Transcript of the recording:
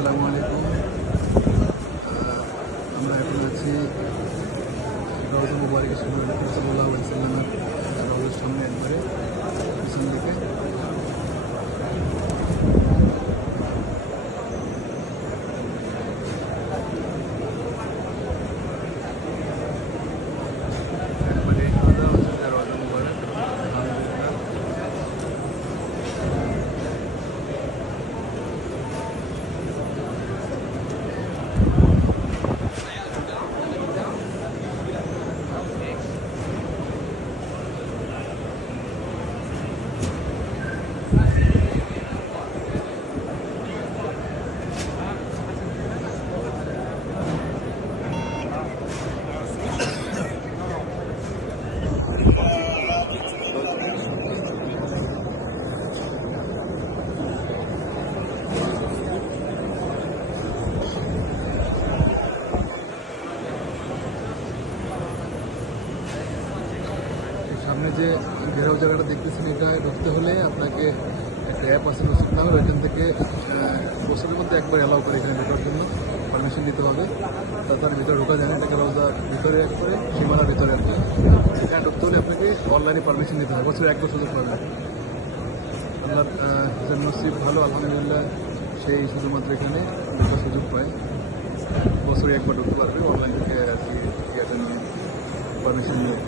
আসসালামু আলাইকুম। আমরা এখন আছি রওজা মুবারক সাল্লাল্লাহু আলাইহি ওয়াসাল্লামের রওজার সামনে একবারে পিছন দিকে। একবারে আদা হচ্ছে রওজা মুবারক। আলহামদুলিল্লাহ। সামনে যে ঘেরাও জায়গাটা দেখতেছেন, এটা ঢুকতে হলে আপনাকে একটা অ্যাপ আছে রসিদ নামের, ওইখান থেকে বছরের মধ্যে একবার অ্যালাউ করে এখানে ঢোকার জন্য পারমিশন দিতে হবে। তার ভিতরে ঢোকা যায় না, এটাকে রোজার ভিতরে একবারে সীমানার ভিতরে আর কি। এখানে ঢুকতে হলে আপনাকে অনলাইনে পারমিশন দিতে হবে, বছরে একবার সুযোগ পাবেন। আল্লাহর নসিব ভালো, আলহামদুলিল্লাহ, সেই শুধুমাত্র এখানে ঢোকার সুযোগ পায়। বছরে একবার ঢুকতে পারবে অনলাইন থেকে আর কি, পারমিশন নিয়ে।